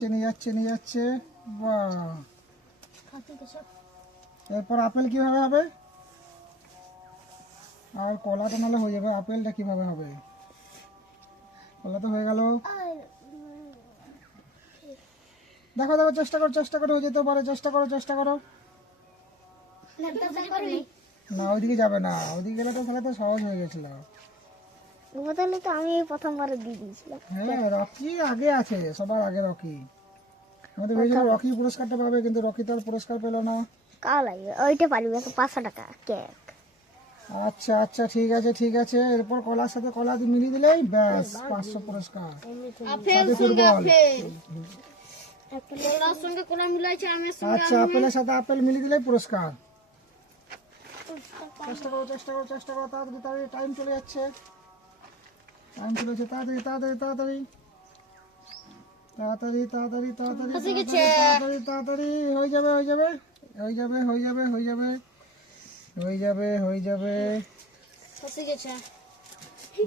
নিয়ে যাচ্ছে বাহ। এরপর আপেল কিভাবে হবে? আর কলাটা নাহলে হয়ে যাবে, আপেলটা কিভাবে হবে? কলা তো হয়ে গেল। দেখো দেখো, চেষ্টা করো, হয়ে যেতে পারে। চেষ্টা করো। না, ওইদিকে যাবে না, ওইদিকে গেলে তো তাহলে তো সহজ হয়ে গেছিল। বদলে তো আমি প্রথমবার দিয়ে দিয়েছিলাম। হ্যাঁ, রকি আগে আছে, সবার আগে রকি। আমাদের ভেবেছিলাম রকি পুরস্কারটা পাবে, কিন্তু রকি তো আর পুরস্কার পেল না। কাল লাগবে ওইটা পারবি 500 টাকা কেক। আচ্ছা ঠিক আছে। এরপর কলার সাথে কলা মিলিয়ে দিলেই ব্যাস 500 পুরস্কার। সাথে ফুটবল। কলার সঙ্গে কলা মিলাইছে, আমের সঙ্গে আচ্ছা, আপেলের সাথে আপেল মিলিয়ে দিলেই পুরস্কার। চেষ্টা করো তাড়াতাড়ি, টাইম চলে যাচ্ছে। তাড়াতাড়ি হয়ে যাবে।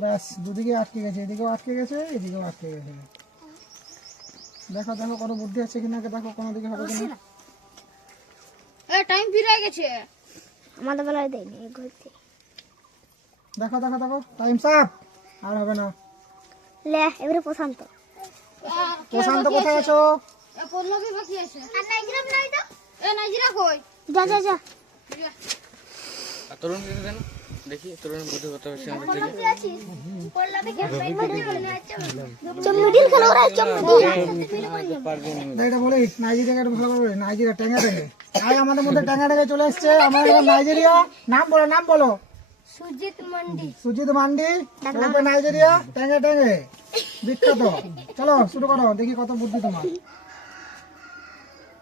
ব্যাস, দুদিকে আটকে গেছে, এদিকেও আটকে গেছে, এদিকেও আটকে গেছে। দেখো কোনো বুদ্ধি আছে কিনা, দেখো কোনো দিকে হবে কিনা। টাইম ফিরে গেছে, আমাদের বেলায় দেয়নি ঘুরতে। দেখো টাইম সাপ, আর হবে না। লে এবারে প্রশান্ত কোথায় আছো? পল্লবী বাকি আছে। আর নাইজিরা নাই তো? নাইজিরা কই? যা তরুণ দিদি দেন দেখি, তরুণ বুদ্ধি কত বেশি আমাদের থেকে। পল্লবী আছিস? পল্লবী কে মিডিল খেলা ওরা এটা বলি নাইজেরিয়া ভালো করে, নাইজেরিয়া ট্যাঙ্গা আমাদের মধ্যে ট্যাঙ্গা চলে এসছে। আমাদের নাইজেরিয়া নাম বলো। সুজিত মান্ডি নাইজেরিয়া ট্যাঙ্গে বিখ্যাত। চলো শুরু করো, দেখি কত বুদ্ধি তোমার।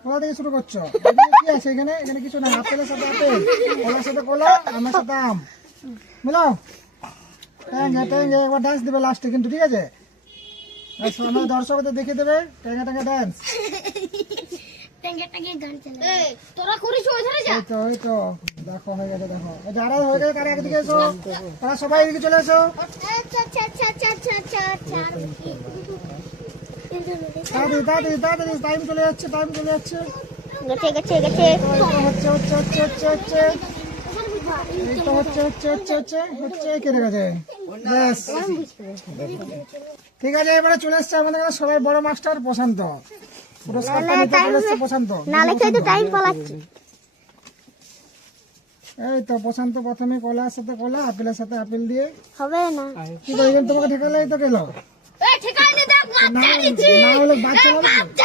কোথা থেকে শুরু করছো? কি আছে এখানে? কিছু না, আপেলের সাথে আপেল, কলার সাথে কলা, আমের সাথে আম মিলাও। ট্যাঙ্গে একবার ডান্স দেবে লাস্টে কিন্তু, ঠিক আছে? আমার দর্শকদের দেখে দেবে ট্যাঙ্গে ডান্স। ওই তো দেখো হয়ে গেছে। দেখো যারা হয়ে গেছে তারা একদিকে এসো, তারা সবাই এদিকে চলে এসো। তাড়াতাড়ি টাইম চলে যাচ্ছে। হচ্ছে কেটে গেছে। ব্যাস, ঠিক আছে। এবারে চলে এসছে আমাদের কাছে সবাই বড় মাস্টার প্রশান্ত। পুরস্কারটা নিতে চলে এসছে প্রশান্ত। এই তো প্রশান্ত প্রথমে কলার সাথে কলা, আপেলের সাথে আপেল দিয়ে হবে না। কি করে তোমাকে ঠেকালে? তো গেল না হলে বাচ্চা